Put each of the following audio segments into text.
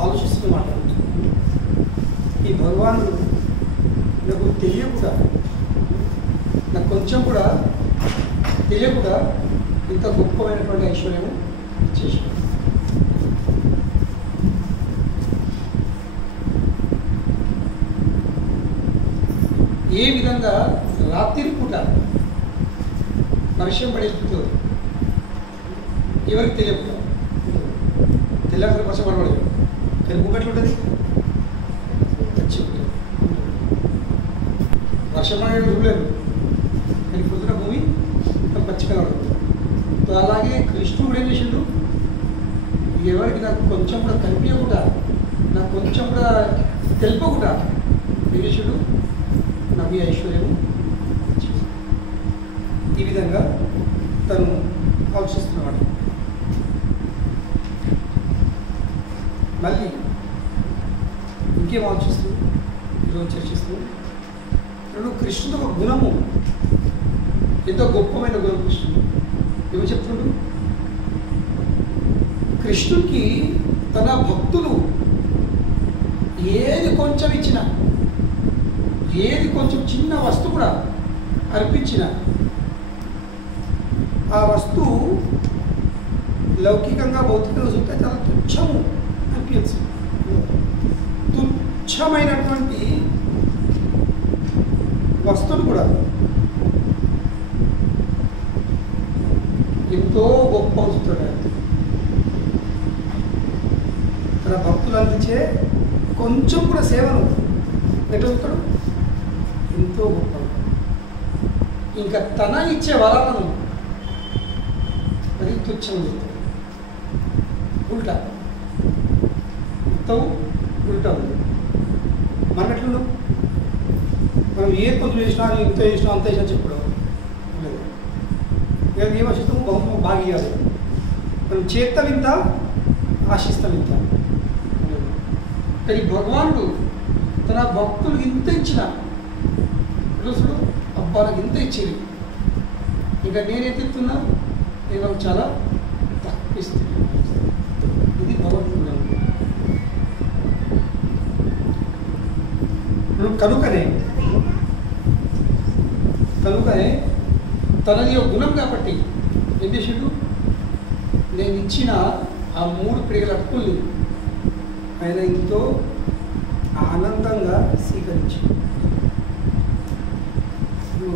ఆలోచిస్తూ మాట్లాడుతుంది. ఈ భగవానుడు నాకు తెలియకుండా, నాకు కొంచెం కూడా తెలియకుండా ఇంత గొప్పమైనటువంటి ఐశ్వర్యము చేశాడు. ఏ విధంగా రాత్రి పూట వర్షం పడిపోతుంది ఎవరికి తెలియకుండా, తెల్లవారు వర్షం పడబడదు, కానీ భూమి ఉంటుంది పచ్చి ఉంటుంది. వర్షం పడే చూడలేదు, కానీ పొద్దున భూమి పచ్చిగా ఉంటుంది. అలాగే కృష్ణుడు కూడా ఏం చేసిండు, ఎవరికి నాకు కొంచెం కూడా కనిపించకుండా, నాకు కొంచెం కూడా తెలిపకుండా ఏం చేసిండు, నవ్వి ఐశ్వర్యము. ఈ విధంగా తను ఆలోచిస్తున్నాడు. మళ్ళీ ఇంకేం ఆలోచిస్తూ ఈరోజు చర్చిస్తూ కృష్ణుడు ఒక గుణము, ఎంతో గొప్పమైన గుణం కృష్ణుడు. ఏమో చెప్తుండు, కృష్ణుడికి తన భక్తులు ఏది కొంచెం ఇచ్చినా, ఏది కొంచెం చిన్న వస్తువు కూడా అర్పించిన, ఆ వస్తువు లౌకికంగా భౌతికంగా చూస్తే చాలా తుచ్చము అనిపించదు. తుచ్చమైనటువంటి వస్తువులు కూడా ఎంతో గొప్ప అవుతుంది. తన భక్తులు అందించే కొంచెం కూడా సేవను ఎట్లా చూస్తాడు, ఎంతో గొప్ప. ఇంకా తన ఇచ్చే వరాలను అది తుచ్చం చేస్తాడు. ఉల్టా మొత్తం ఉల్టా ఉంది. మనం ఎట్లుండు, మనం ఏ కొంచెం చేసినా ఇంత చేసినా అంత చేసినా చెప్పడం లేదు. ఇక ఏం ఆశిస్తాము, బహుమతి బాగా ఇవ్వాలి. మనం చేస్తాం ఇంత, ఆశిస్తాం ఇంత. కానీ భగవానుడు తన భక్తులు ఇంత ఇచ్చిన చూసుడు, అబ్బా నాకు ఇంత ఇచ్చేది, ఇంకా నేనైతే ఇస్తున్నా, నేను చాలా తక్కువ ఇస్తున్నాను. ఇది భగవంతుడు. కనుకనే తనది ఒక గుణం కాబట్టి ఏం చేసాడు, నేను ఇచ్చిన ఆ 3 పిడిగల అటుకుల్ని ఆయన ఎంతో ఆనందంగా స్వీకరించాడు. ఇప్పుడు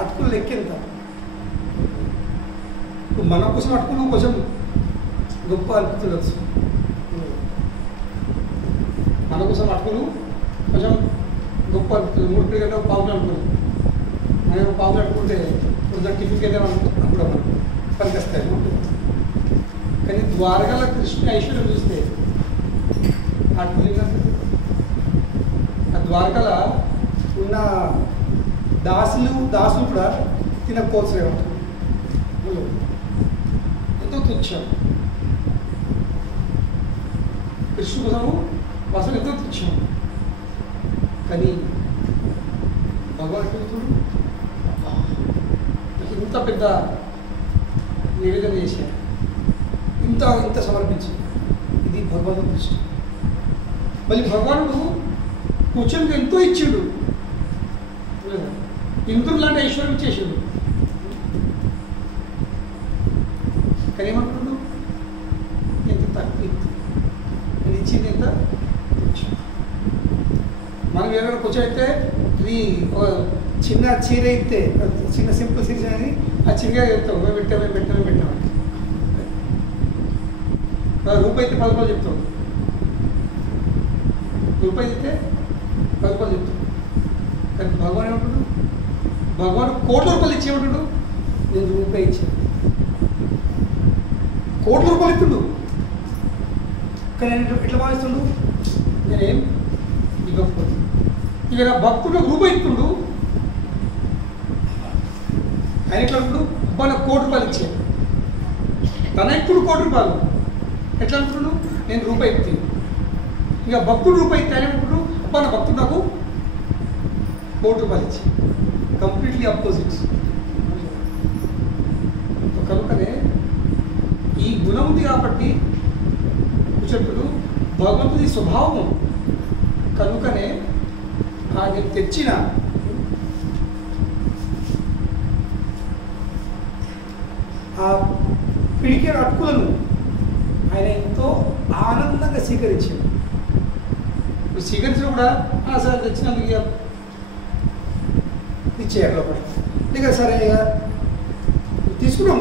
అటుకులు లెక్కెంత, ఇప్పుడు మన కోసం అటుకులు కొంచెం గొప్ప అనిపించవచ్చు, మన కోసం అటుకులు కొంచెం గొప్ప అనిపిస్తుంది. 3 పిడిగలు పావులు అనుకున్నాం, మనం పావులు అట్టుకుంటే కొంచెం టిఫిన్కి అయితే అప్పుడు మనం పనికొస్తాయి. కానీ ద్వారకాల కృష్ణ ఐశ్వర్యం చూస్తే అటుకులు, ఆ ద్వారకాల ఉన్న దాసులు కూడా తినకపోవచ్చులే ఉంటారు. ఎంతో తుచ్చం కృష్ణు కోసము అసలు ఎంతో తుచ్చం. కానీ భగవంతుడు ఇంత పెద్ద నివేదన చేశాడు, ఇంత సమర్పించి, ఇది భగవంతుడు దృష్టి. మళ్ళీ భగవానుడు కూర్చొని ఎంతో ఇచ్చాడు, ఇంద్రుడు లాంటి ఐశ్వర్యం ఇచ్చేసాడు. కానీ ఏమంటున్నాడు, ఎంత తక్కువ నేను ఇచ్చింది ఎంత. మనం ఎవరైనా కూర్చోయితే ఇది చిన్న చీర ఇస్తే, చిన్న సింపుల్ చీర అని ఆ చిన్నగా చెప్తాం, మేము పెట్టాం. రూపాయి అయితే 10 రూపాయలు చెప్తాం, రూపాయి ఇస్తే 10 రూపాయలు చెప్తాం. కానీ భగవాన్ ఏమంటాడు, భగవాన్ కోట్ల రూపాయలు ఇచ్చేమంటాడు, నేను రూపాయి ఇచ్చాను. కోట్ల రూపాయలు ఇస్తుండు, కానీ ఆయన ఎట్లా భావిస్తుండు, నేనేం ఇవ్వకపోతుంది. ఇక నా భక్తుడు రూపాయి ఇస్తుండు, ఆయన ఎట్లా అంటుడు, అబ్బా నాకు 1 కోటి రూపాయలు ఇచ్చాను. తన ఇప్పుడు 1 కోటి రూపాయలు ఎట్లా అంటున్నాడు, నేను రూపాయి ఇస్తాను. ఇక భక్తుడు రూపాయి ఇస్తే ఆయన అంటుడు, అబ్బా నా భక్తుడు నాకు 1 కోటి రూపాయలు ఇచ్చాను. Completely opposites. కనుకనే కాబట్టి కుశలుడు భగవంతుడి స్వభావము కనుకనే ఆయన తెచ్చిన ఆ పిడికే అటుకులను ఆయన ఎంతో ఆనందంగా స్వీకరించాడు. ఇప్పుడు స్వీకరించిన కూడా సరే తెచ్చినందుకు ఇక ఇచ్చేయాలి లోపల ఇక సరే ఇక తీసుకున్నాం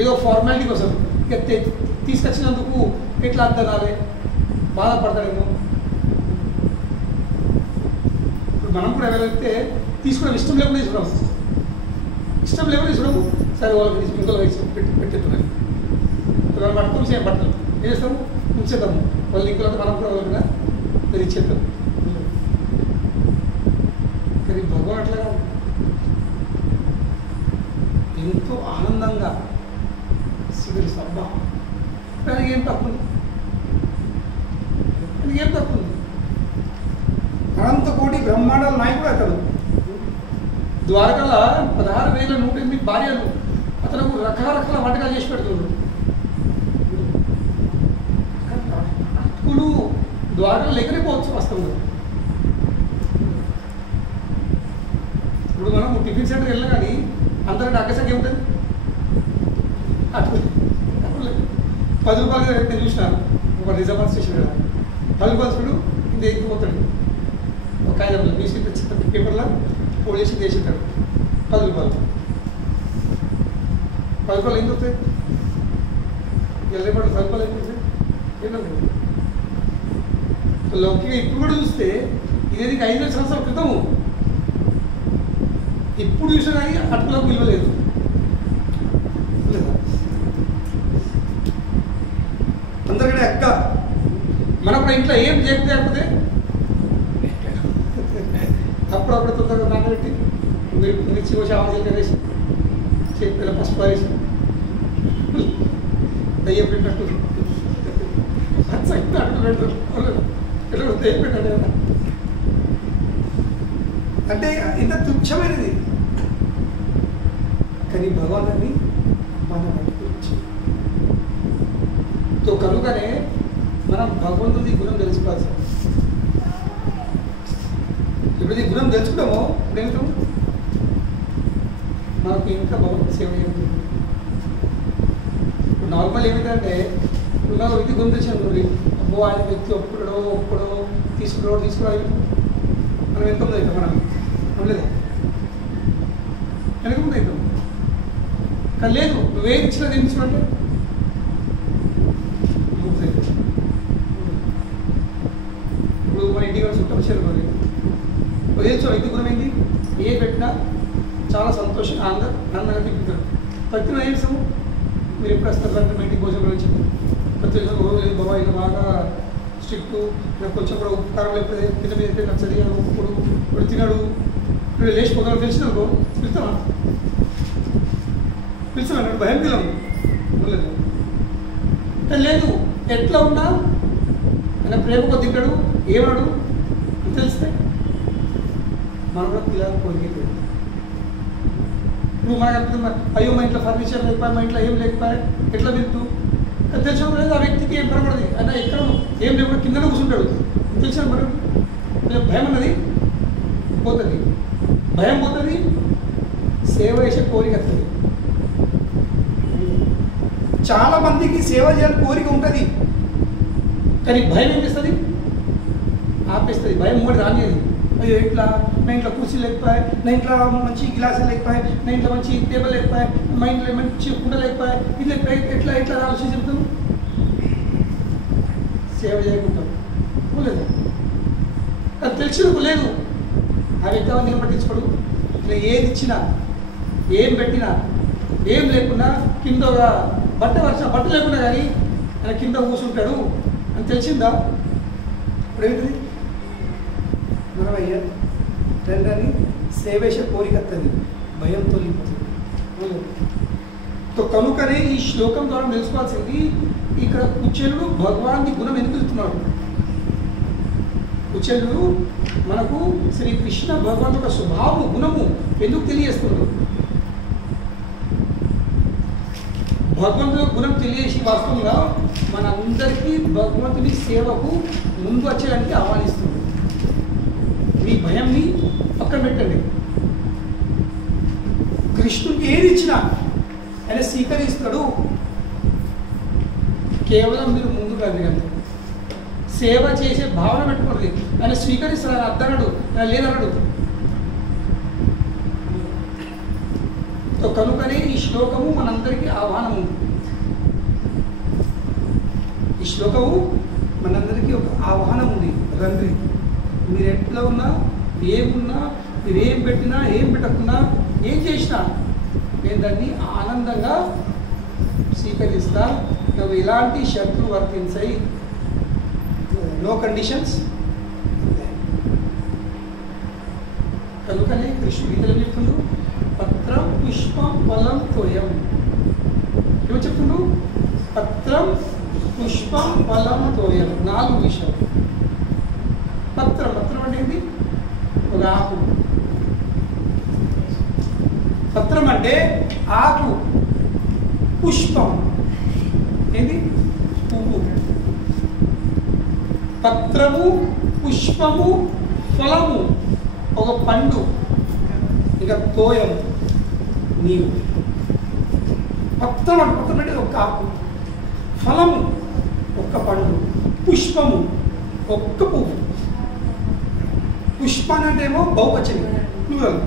ఏదో ఫార్మాలిటీ కోసం ఇక తీసుకొచ్చినందుకు ఎట్లా అర్థనాలి బాధపడతాడేమో. ఇప్పుడు మనం కూడా ఎవరైతే తీసుకోవడం ఇష్టం లేకుండా తీసుకోవడం సరే వాళ్ళకి ఇంట్లో పెట్టేస్తున్నాయి వాళ్ళు పట్టుకొని సేమ్ పడతాం ఏం చేస్తాము ఉంచేద్దాము వాళ్ళు ఇంట్లో మనం కూడా వాళ్ళకి మీరు ఇచ్చేద్దాం. కానీ భగవాన్ అట్లాగా ఎంతో ఆనందంగా స్వీకరిస్తాం. అబ్బా దానికి ఏం తప్పుంది అనంత కోటి బ్రహ్మాండాల నాయకుడు అతడు. ద్వారకాల 16,108 భార్యలు అతను రకరకాల వంటకాలు చేసి పెడుతున్నాడు. అటుకులు ద్వారకాలు లేకనే పోవచ్చు వస్తుంది. ఇప్పుడు మనం టిఫిన్ సెంటర్ వెళ్ళినా కానీ అందరికీ అక్కసకి ఏముంటుంది అటుకులు 10 రూపాయలు నేను చూసినాను ఒక నిజామాబాద్ స్టేషన్ కదా 10 రూపాయలు చూడు ఇంత ఎక్కిపోతాడు ఒక కాగితంలో న్యూస్ చిత్త పేపర్లో పోటీ చేసి వేసింటాడు 10 రూపాయలు ఎందుకు వస్తాయి ఎల్లపాటు 10 రూపాయలు ఎందుకు ఏంటంటే లౌకిక ఇప్పుడు కూడా చూస్తే ఇదేది 5,000 సంవత్సరాల క్రితము ఇప్పుడు చూసినా కానీ అటుకులకు విలువ లేదు. అందరికీ అక్క మనం కూడా ఇంట్లో ఏం చేయకపోతే అప్పుడప్పుడు తొందరగా నానబెట్టి మిర్చి పోసి ఆవాజీలు వేసి చేతిలో పసుపు వేసి దయ్యం పెట్టినట్టు అడుగు పెట్టారు దయ్యం పెట్టాడు కదా అంటే ఇంత తుచ్చమైనది. కానీ భగవంతుని మన పట్టుకోవచ్చు. కనుకనే మనం భగవంతుడి గుణం తెలుసుకోవాల్సి ఇప్పుడు ఈ గుణం తెలుసుకుంటామో ఇప్పుడు ఏమిటం మనకు ఇంకా భగవంతుడి సేవ చేయాలి. ఇప్పుడు నార్మల్ ఏమిటంటే ఇప్పుడు నాకు వ్యక్తి గుణం తెచ్చాను అబ్బో ఆయన వ్యక్తి ఒప్పుడో తీసుకురాడు మనం ఎంత ముందు అవుతాం మనం లేదా వెనక ముందు అవుతాం. కానీ లేదు నువ్వేం ఇచ్చినా ఇచ్చినట్టే ఇప్పుడు మన ఇంటికి చుట్టం వచ్చారు ఉదయించో వ్యక్తి గుణం ఏంటి ఏ పెట్టినా చాలా సంతోషంగా ఆనందంగా తిప్పుతారు. ప్రతి ఏం చేస్తాము మీరు ఎప్పుడు వస్తారు అంటే మా ఇంటికి భోజనం గురించి ప్రతి రోజు బాబా ఇలా బాగా స్ట్రిక్ట్ నాకు కొంచెం కూడా ఉపకారం లేకపోతే కింద మీద నచ్చది ఇప్పుడు తినడు ఇప్పుడు లేచిపోతాడు తెలిసినప్పుడు పిలుస్తాను భయం పిల్లలు లేదు ఎట్లా ఉన్నా ఆయన ప్రేమకు తింటాడు ఏమన్నాడు అని తెలిస్తే మనం కూడా పిల్లలు కోరిక నువ్వు మనకు అనిపిస్తుంది అయ్యో మా ఇంట్లో ఫర్నిచర్ లేకపోయా మా ఇంట్లో ఏం లేకపోయా ఎట్లా తింటూ తెలిసిన లేదు ఆ వ్యక్తికి ఏం పడబడదు అయినా ఎక్కడ ఏం లేకుండా కిందనే కూర్చుంటాడు తెలిసిన మరి భయం అన్నది పోతుంది భయం పోతుంది సేవ చేసే కోరిక వస్తుంది. చాలా మందికి సేవ చేయాలని కోరిక ఉంటుంది కానీ భయం ఏం చేస్తుంది ఆపేస్తుంది. భయం మూడు రానిది అయ్యో ఇట్లా నా ఇంట్లో కుర్చీలు లేకపోయాయి నా ఇంట్లో మంచి గ్లాసులు లేకపోయాయి నా ఇంట్లో మంచి టేబుల్ లేకపోయాయి మా ఇంట్లో మంచి కుండ లేకపోయాయి ఇది ఎట్లా ఎట్లా ఆలోచన చెప్తాను సేవ చేయకుంటాం లేదు అది తెలిసినప్పుడు లేదు ఆ వ్యక్తి అవన్నీ పట్టించుకోడు. ఇట్లా ఏది ఇచ్చినా ఏం పెట్టినా ఏం లేకుండా కింద ఒక బట్ట లేకుండా కానీ ఆయన కింద కూర్చుంటాడు అని తెలిసిందా ఇప్పుడు ఏంటిది మనం అయ్యా తండ్రిని సేవేశ కోరిక వస్తుంది భయంతో వెళ్ళిపోతుంది. కనుకనే ఈ శ్లోకం ద్వారా తెలుసుకోవాల్సింది ఇక్కడ కుచేలుడు భగవాన్ని గుణం ఎందుకు ఇస్తున్నాడు. కుచేలుడు మనకు శ్రీకృష్ణ భగవాన్ యొక్క స్వభావ గుణము ఎందుకు తెలియజేస్తున్నాడు. భగవంతుడి గుణం తెలియజేసి వాస్తవంగా మనందరికీ భగవంతుని సేవకు ముందు వచ్చేదానికి ఆహ్వానిస్తుంది. మీ భయంని పక్కన పెట్టండి. కృష్ణుడికి ఏది ఇచ్చినా ఆయన స్వీకరిస్తాడు. కేవలం మీరు ముందు రండి, సేవ చేసే భావన పెట్టుకోండి. ఆయన స్వీకరిస్తాడు, ఆయన అద్దనడు, ఆయన లేదనడు. కనుకనే ఈ శ్లోకము మనందరికీ ఆహ్వానం ఉంది. ఈ శ్లోకము మనందరికీ ఒక ఆహ్వానం ఉంది. రండి, మీరు ఎట్లా ఉన్నా, ఏమున్నా, మీరు ఏం పెట్టినా, ఏం పెట్టకున్నా, ఏం చేసినా నేను దాన్ని ఆనందంగా స్వీకరిస్తా. నువ్వు ఎలాంటి షరతులు వర్తించాయి, నో కండిషన్స్. కనుకనే కృష్ణుడు గీతలు చెప్తుండు, పత్రం పుష్పం ఫలం తోయం. ఏమో చెప్తుండు? పత్రం పుష్పం ఫలం తోయం. 4 విషయాలు. పత్రం అంటే ఏంటి? ఒక ఆకు. పత్రం అంటే ఆకు. పుష్పం ఏంటి? పువ్వు. పత్రము, పుష్పము, ఫలము ఒక పండు, ఇక తోయం నీవు. పత్రం అంటే ఒక ఆకు, ఫలము ఒక్క పండు, పుష్పము ఒక్క పువ్వు. పుష్పాన్ని అంటే ఏమో బహువచని ప్లూరల్,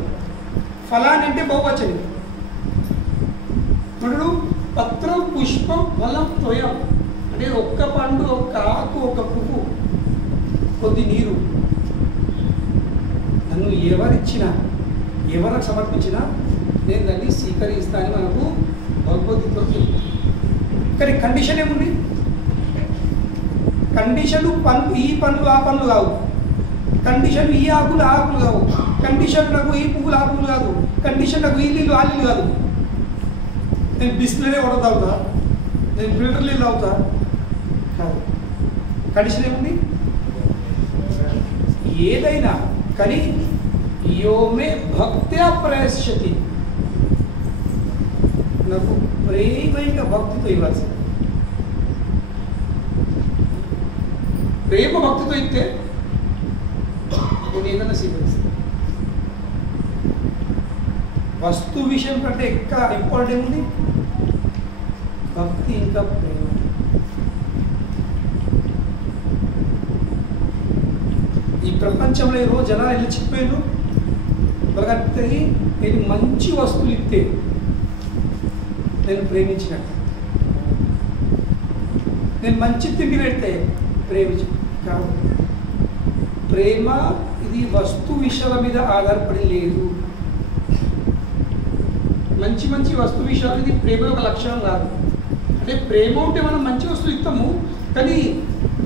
ఫలాన్ని అంటే బహువచని. ఇప్పుడు పత్రం, పుష్పం, ఫలం, తోయం అంటే ఒక్క పండు, ఒక్క ఆకు, ఒక్క పువ్వు, కొద్ది నీరు. నన్ను ఎవరిచ్చినా, ఎవరికి సమర్పించినా నేను దాన్ని స్వీకరిస్తానని మనకు భగవద్గీతలో చెప్తుంది. కానీ కండిషన్ ఏముంది? కండిషన్ పనులు, ఈ పనులు ఆ పనులు కావు. కండిషన్ ఈ ఆకులు ఆకులు కావు. కండిషన్ నాకు ఈ పువ్వులు ఆ పువ్వులు కాదు. కండిషన్ నాకు ఈ నీళ్ళు ఆ నీళ్ళు కాదు. నేను బిస్లరీ వాటర్ తాగుతా, నేను ఫిల్టర్ నీళ్ళు తాగుతా కాదు. కండిషన్ ఏముంది? ఏదైనా కానీ యోమే భక్త్యా ప్రయశ్యతి, నాకు ప్రేమైన భక్తితో ఇవ్వాల్సింది. ప్రేమ భక్తితో ఇస్తే నేను ఏదైనా స్వీకరిస్తాను. వస్తు విషయం కంటే ఇంకా ఇంపార్టెంట్ ఏముంది? భక్తి ఇంకా ప్రేమ. ఈ ప్రపంచంలో ఈరోజు జనాలు వెళ్ళి చెప్పారు, వాళ్ళకి నేను మంచి వస్తువులు ఇస్తే నేను ప్రేమించినట్టు, నేను మంచి తిండి పెడితే ప్రేమించు కాదు. ప్రేమ ఇది వస్తు విషయాల మీద ఆధారపడి లేదు. మంచి మంచి వస్తు విషయాలు ఇది ప్రేమ ఒక లక్షణం కాదు. అంటే ప్రేమ ఉంటే మనం మంచి వస్తువు ఇస్తాము, కానీ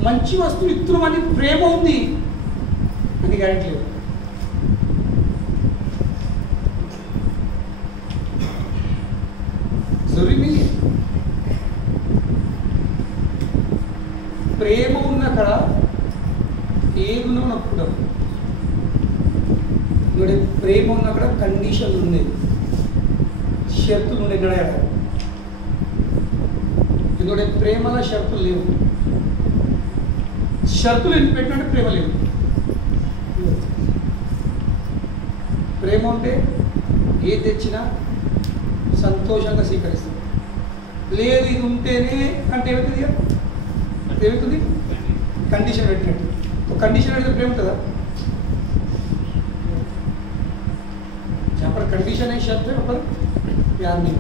మంచి వస్తువు ఇస్తున్నామని ప్రేమ ఉంది అని గ్యారెంటీ లేదు. జరుని ప్రేమ ఉన్నక్కడ ఏదున్నా నప్పుడం. ప్రేమ ఉన్నక్కడ కండిషన్లు ఉన్నాయి, షరతులు ఉన్నాయి. ఎందుకంటే ప్రేమలో షరతులు లేవు. షరతులు ఎందుకు పెట్టినట్టే ప్రేమ లేదు. ప్రేమ ఉంటే ఏది తెచ్చినా సంతోషంగా స్వీకరిస్తాం. లేదు ఇది ఉంటేనే అంటే ఏమవుతుంది? కండిషన్ పెట్టినట్టు. కండిషన్ పెడితే ప్రేమ ఉంటుందా? पर कंडीशन है शब्द है पर प्यार नहीं.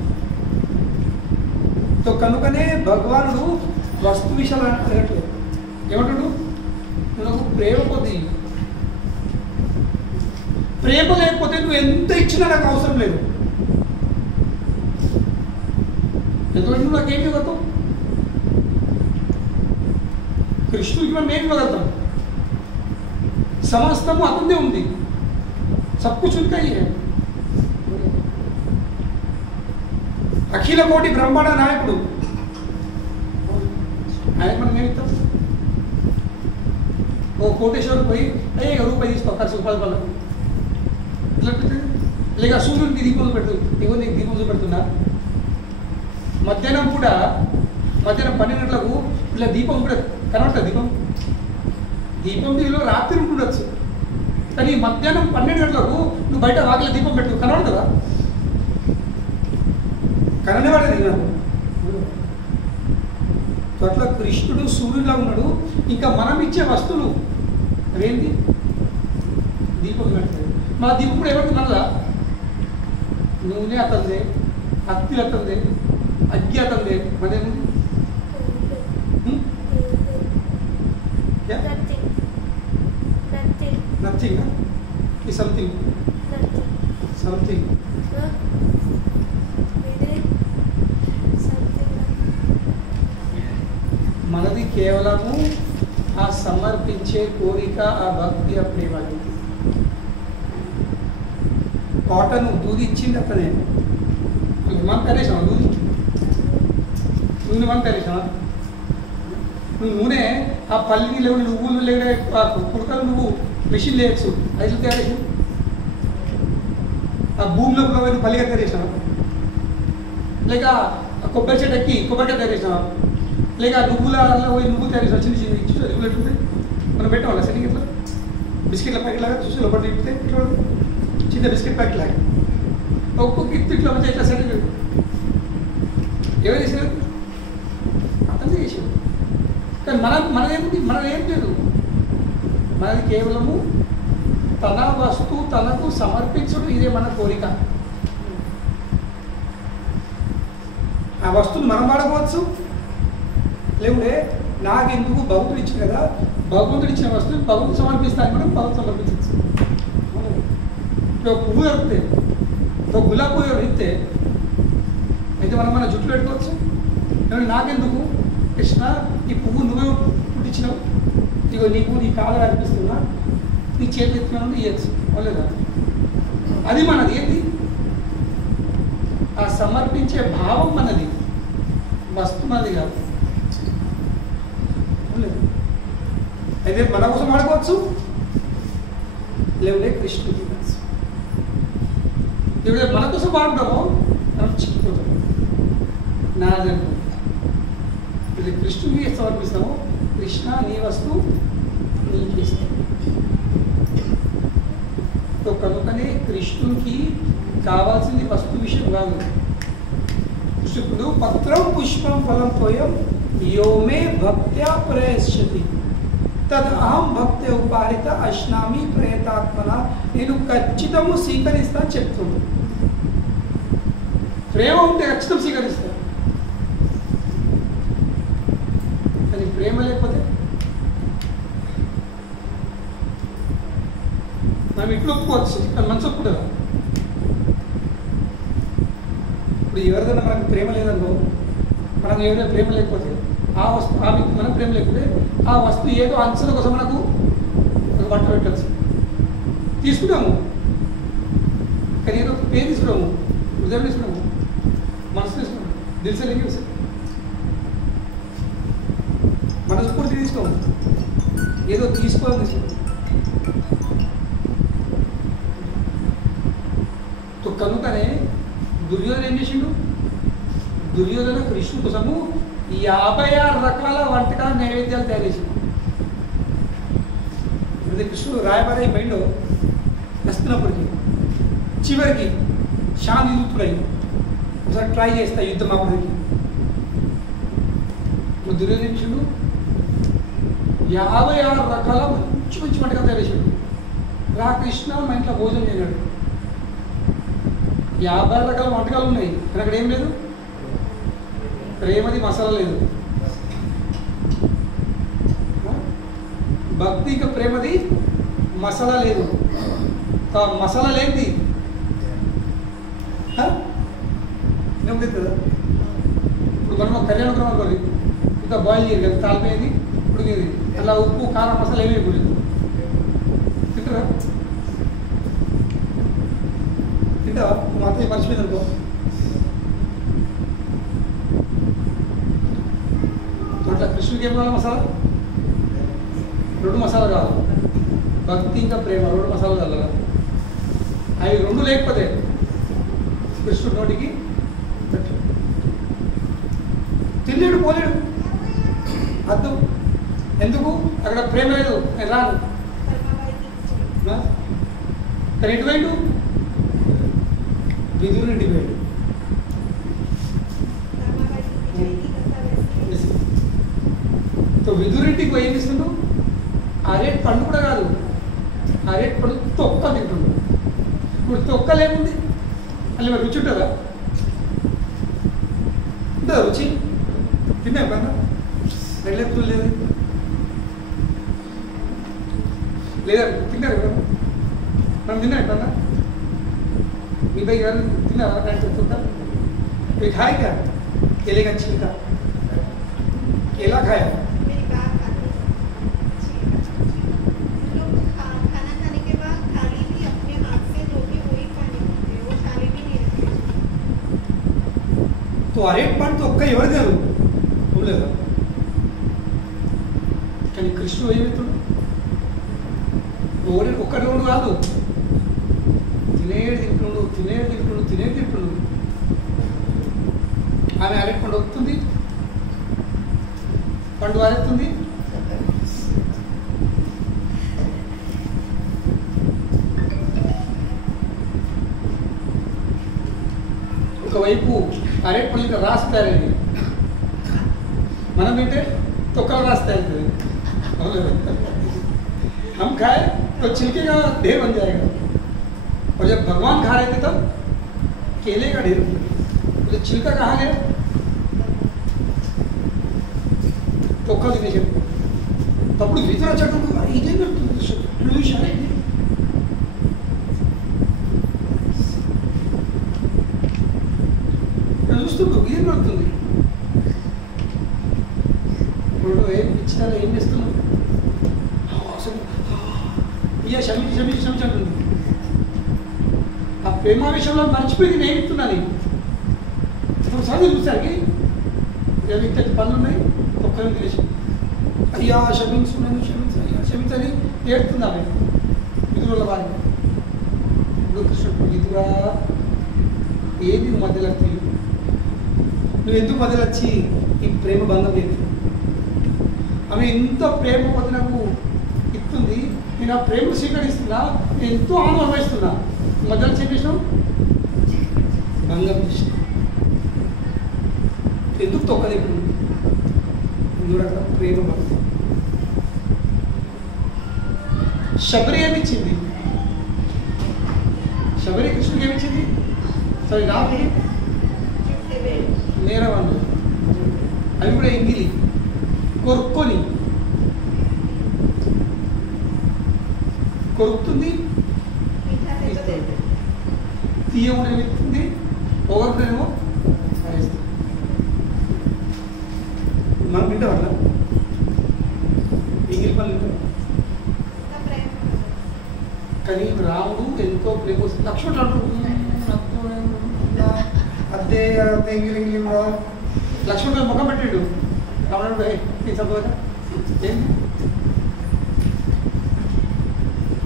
तो కనుకనే భగవానుడు వస్తు విషయాలు అడగట్లేదు. ఏమంటాడు? నువ్వు ప్రేమ కొద్ది, ప్రేమ లేకపోతే నువ్వు ఎంత ఇచ్చినా నాకు అవసరం లేదు. ఎందుకంటే నువ్వు నాకేమి ఇవ్వగలుగుతావు? కృష్ణుడికి మనం ఏమి ఇవ్వగలుగుతాం? సమస్తము అతనిదే ఉంది. సబ్ కుछ उनका ही है. అఖిల కోటి బ్రహ్మాండ నాయకుడు ఆయన మనం ఏమి ఇస్తాం? ఓ కోటేశ్వరం పోయి రూపాయి తీసుకో, ₹10 ఇట్లా లేక సూర్యుడికి దీపం పెడుతుంది. ఇగో నీకు దీపం పెడుతున్నా, మధ్యాహ్నం పూట మధ్యాహ్నం 12 గంటలకు ఇలా దీపం కూడా కనబడుతుంది. దీపం దీనిలో రాత్రి ఉంటుండొచ్చు, కానీ మధ్యాహ్నం 12 గంటలకు నువ్వు బయట వాకిల దీపం పెట్టు కనబడుతుందా? కనబడేది నాకు. అట్లా కృష్ణుడు సూర్యుడిలా ఉన్నాడు. ఇంకా మనం ఇచ్చే వస్తువులు అవేంటి? దీపం పెడతాయి. మా దీపం కూడా ఎవరికి మళ్ళా నూనె అతందే, అత్తి అతందే, అగ్గి అతందే, మరేముంది? నథింగ్ ఈ సంథింగ్ సంథింగ్ మనది కేవలము ఆ సమర్పించే కోరిక, ఆ భక్తి, ఆ ప్రేమ. కాటన్ దూది ఇచ్చింది అతనే, మనం కరేసావా? దూది నూనె మనం కరేసావా? నువ్వు నూనె ఆ పల్లి లేవు, నువ్వులు లేడే కుడకలు నువ్వు మిషన్ లేయచ్చు, అది తయారేసి ఆ భూమిలో కూడా పల్లిగా తయారేసావా? లేక కొబ్బరి చెట్టు ఎక్కి కొబ్బరికాయ తయారేసావా? లేక నువ్వులలో పోయి నువ్వు తయారు చేసి చిన్న చిన్న ఇచ్చి రెగ్యులేట్ మనం పెట్టామన్నా సెట్టింగ్ ఇట్లా బిస్కెట్ల ప్యాకెట్ లాగా చూసి లోపల తిప్పితే ఇట్లా చిన్న బిస్కెట్ ప్యాకెట్ లాగా ఒక్కొక్క ఇట్లా మంచిగా ఇట్లా సెట్టింగ్ ఎవరు చేసారు? అతనే చేసారు. కానీ మనదేం లేదు. మనది కేవలము తన వస్తువు తనకు సమర్పించడం, ఇదే మన కోరిక. ఆ వస్తువుని మనం వాడుకోవచ్చు, లేకుంటే నాకెందుకు భగవంతుడు ఇచ్చింది కదా, భగవంతుడు ఇచ్చిన వస్తువు భగవంతుడు సమర్పిస్తాను కూడా భగవంతుడు సమర్పించచ్చు. ఇప్పుడు పువ్వు దొరికితే, ఒక గులాబీ పువ్వు దొరికితే అయితే మనం మన జుట్టు పెట్టుకోవచ్చు. నాకెందుకు కృష్ణ, ఈ పువ్వు నువ్వే పుట్టించినావు, ఇగో నీకు నీ కాలు అనిపిస్తున్నా, నీ చేతులు ఎత్తుకున్నా ఇవ్వచ్చు లేదా? అది మనది. ఏంటి? ఆ సమర్పించే భావం మనది, వస్తువు మనది కాదు. అయితే మన కోసం వాడుకోవచ్చు, లేకుంటే కృష్ణుడికి లేకుంటే మన కోసం వాడుతామో మనం చిక్కిపోతాం. నాదనుకో ఇది కృష్ణుడికి సమర్పిస్తాము, కృష్ణ నీ వస్తువు నీకు ఇస్తాం. కనుకనే కృష్ణుడికి కావాల్సింది వస్తు విషయం కాదు. కృష్ణుడు పత్రం పుష్పం ఫలం తోయం యోమే భక్త్యా ప్రయశ్యతి తద్ అహం భక్తి ఉపారిత అశ్నామి ప్రయతాత్మన, నేను ఖచ్చితము స్వీకరిస్తా చెప్తున్నాను. ప్రేమ ఉంటే ఖచ్చితం స్వీకరిస్తా, కానీ ప్రేమ లేకపోతే మనం ఇట్లు ఒప్పుకోవచ్చు, కానీ మనసు ఒప్పుకుంటారా? ఇప్పుడు ఎవరిదైనా మనకు ప్రేమ లేదనుకో, మనకు ఎవరైనా ప్రేమ లేకపోతే ఆ వస్తువు, ఆ వ్యక్తి మనకు ప్రేమ లేకపోతే ఆ వస్తువు ఏదో అంచనా కోసం మనకు ఒక బట్ట పెట్టచ్చు, తీసుకున్నాము. కానీ ఏదో పేరు తీసుకున్నాము, హృదయం తీసుకున్నాము, మనసు తీసుకున్నాము, దిల్సలేకి మనసు పూర్తి తీసుకోము, ఏదో తీసుకోవాలని తీసుకున్నాము. కనుకనే దుర్యోధన ఏం చేసిండు? దుర్యోధన కృష్ణుడి కోసము 56 రకాల వంటకాల నైవేద్యాలు తయారు చేసిండు. ఇప్పుడు కృష్ణుడు రాయబారి అయిపోయిండు వస్తున్నప్పటికీ, చివరికి శాంతి యూతుడై ఒకసారి ట్రై చేస్తా యుద్ధం అప్పటికి. దుర్యోధన ఏం చేసిండు? 56 రకాల మంచి మంచి వంటకాలు తయారు చేసిండు. రా కృష్ణ మా ఇంట్లో భోజనం చేయనాడు. 50 రకాల వంటకాలు ఉన్నాయి, కానీ అక్కడ ఏం లేదు, ప్రేమది మసాలా లేదు. భక్తిక ప్రేమది మసాలా లేదు. మసాలా లేనిది కదా. ఇప్పుడు మనం కర్రీ అనుకున్నాం అనుకోండి, ఇంకా బాయిల్ చేయాలి కదా, తాలిపోయింది ఉడికింది, అలా ఉప్పు కారం మసాలా ఏమీ కూడదు, తింటారా? తింటా మాత్రం మర్చిపోయింది అనుకో, అట్లా కృష్ణుడికి ఏం కావాలి? మసాలా 2 మసాలా కావాలి. భక్తి ఇంకా ప్రేమ 2 మసాలాలు కలగా, అవి 2 లేకపోతే కృష్ణుడి నోటికి పెట్టు. పోలేడు. అద్దు ఎందుకు? అక్కడ ప్రేమ లేదు, నేను రాను. కానీ ఎటు పోయిండు? విదురునింటికి పోయాడు. విదురింటికి పోయి ఏమి ఇస్తుండు? అరేట్ పండు కూడా కాదు, అరేట్ పండు తొక్క తింటుండు. ఇప్పుడు తొక్కలేముంది మళ్ళీ మరి రుచి ఉంటుందా? ఉంటుందా రుచి? తిన్నా కన్నా వెళ్ళెప్పుడు లేదు లేదా? తిన్నారు కదా మనం తిన్నా ఎప్పుడన్నా? మీ పై గారు తిన్నారా? కానీ చెప్తుంటా ये खाए क्या? केले का छिलका, केला खाया? तो अरेट పండు ఒక్క ఎవరు తినరు లేదా? కానీ కృష్ణుడు ఏమవుతాడు? ఒక్కటి రెండు కాదు, తినేది తింటుండు, తినేది తింటుండు, తినేది తింటుండు. ఆమె అరెట్ పండు వస్తుంది, పండు అరెత్తుంది. ఒకవైపు అరెట్ పండు ఇంకా రాసి తయారైంది, మనం ఏంటంటే తొక్కలు रास्ता है हम खाए तो छिलके का ढेर बन जाएगा, और जब भगवान खा रहे थे तब केले का ढेर, तो छिलका कहाँ गया? తొక్కలు తినేసాడు. అప్పుడు వితర చట్టం ఇదే చూస్తుంటూ ఏం పడుతుంది. ఇప్పుడు ఏం ఇచ్చినా ఏం చేస్తున్నావు? అసలు ఇక క్షమించి క్షమించి క్షమించి అంటుంది. ఆ ప్రేమ విషయంలో మర్చిపోయింది నేను ఇస్తున్నా నీకు. ఇప్పుడు చదువు చూసారికి ఇంతటి పనులు ఉన్నాయి, ఒక్కరిని తెలిసి అయ్యా క్షమించు, నన్ను క్షమించు, అయ్యా క్షమించని ఏడుతుంది ఆమె విధుల వారిని. ఇప్పుడు కృష్ణుడు విధుగా ఏది మధ్యలో నువ్వు ఎందుకు మధ్యలో వచ్చి ఈ ప్రేమ బంధం లేదు? ఆమె ఎంత ప్రేమ పొంది నాకు ఇస్తుంది, నేను ఆ ప్రేమ స్వీకరిస్తున్నా, నేను ఎంతో ఆనందం అనుభవిస్తున్నా. మధ్యలో చెప్పేసాం భంగం చేసిన ఎందుకు తొక్కది? ఇప్పుడు ఎందుకు ప్రేమ భక్తి. శబరి ఏమిచ్చింది? శబరి కృష్ణుడికి ఏమిచ్చింది? సరే రాముడి నేరవాళ్ళు అవి కూడా ఎంగిలి కొరుక్కొని కొరుకుతుంది, తీయకుండా ఎత్తుంది, పొగరునేమో సరేస్తుంది. మనం వింటే వాళ్ళ ఎంగిలి పనులు వింటాం. కానీ రాముడు ఎంతో ప్రేమ వస్తుంది. లక్ష్మణుడు అంటాడు అదే ఎంగిలి ఎంగిలి లక్ష్మణుడు ముఖం పెట్టాడు. రావణుడు నీ చదువుగా ఏంటి?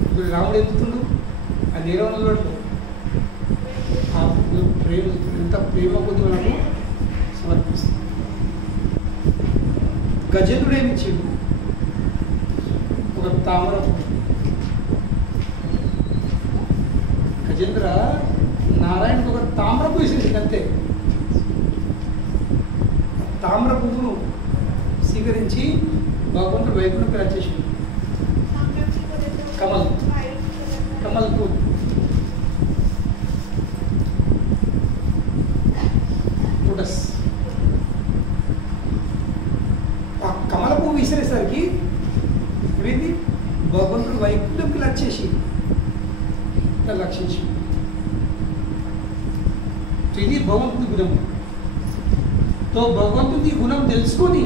ఇప్పుడు రాముడు ఎత్తుతుండు, ఆ నీరవణలో ఆ ప్రేమ ఎంత ప్రేమ కొద్ది మనకు సమర్పిస్తుంది. గజేంద్రుడు ఏమిచ్చిండు? ఒక తామర. గజేంద్ర నారాయణకు ఒక తామర పువ్వు ఇచ్చింది అంతే. తామర పువ్వును స్వీకరించి భగవంతుడు వైకుంఠం వచ్చేసింది. కమల్ కమల్ పువ్వు లోటస్. ఆ కమల పువ్వు విసిరేసరికి ఏమైంది? భగవంతుడు వైకుంఠంకి వచ్చేసి రక్షించి. ఇది భగవంతుడి గుణం. తో భగవంతుడి గుణం తెలుసుకొని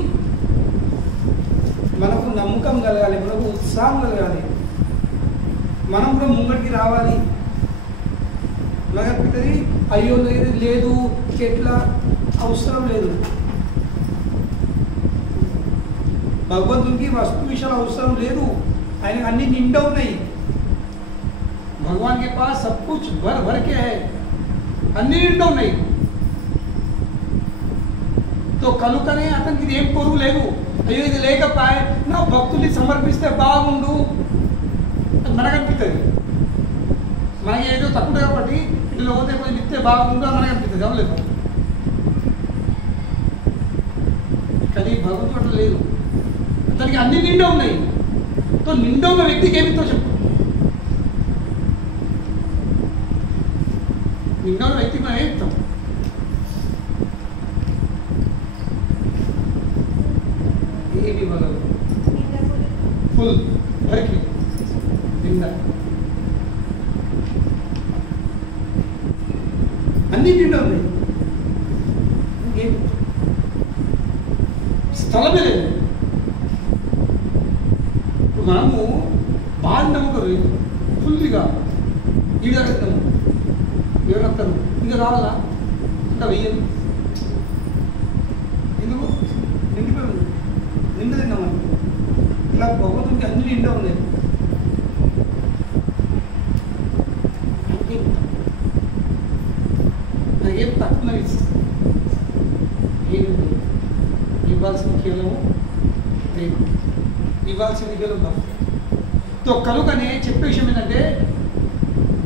మనకు నమ్మకం కలగాలి, మనకు ఉత్సాహం కలగాలి, మనం కూడా ముంగటికి రావాలి. నాకు అనిపిస్తుంది అయ్యో లేదు ఎట్లా అవసరం లేదు. భగవంతుడికి వస్తు విషయాలు అవసరం లేదు, ఆయన అన్ని నిండా ఉన్నాయి. भगवान के पास सब कुछ भर भर के है, अन्य निंदा नहीं। तो తో కనుకనే అతనికి ఇది ఏం కొరువు లేదు. అయ్యో ఇది లేకపోయే నా భక్తుల్ని సమర్పిస్తే బాగుండు అది మనకు అనిపిస్తుంది. మనకి ఏదో తక్కువ కాబట్టి ఇట్లా పోతే కొంచెం ఇస్తే బాగుండు అని మనకు అనిపిస్తుంది. అవలేదు కానీ భగవంతుడు లేదు. అతనికి అన్ని నిండా ఉన్నాయి. తో నిండా ఉన్న వ్యక్తికి ఏమితో చెప్పు. నిండా ఉన్న వ్యక్తికి మనం ఏం చెప్తాం? ఏమి ఇవ్వగలరు? ఫుల్ భరికి నిండా అన్ని నిండా ఉన్నాయి. స్థలమే లేదు. ఇప్పుడు మనము బాగా నమ్మకరు ఫుల్గా ఈడగలుగుతాము. ఎవరు ఇంకా రావాలా అంటే వెయ్యను. ఎందుకు నిండిపోయి ఉంది. నిండా తిన్నామని ఇలా భగవంతుడికి అన్ని నిండా ఉన్నాయి. నాకేం తక్కువ ఏమి ఇవ్వాల్సింది కేవలం ప్రేమ, ఇవ్వాల్సింది కేవలం భక్తి. తో కనుకనే చెప్పే విషయం ఏంటంటే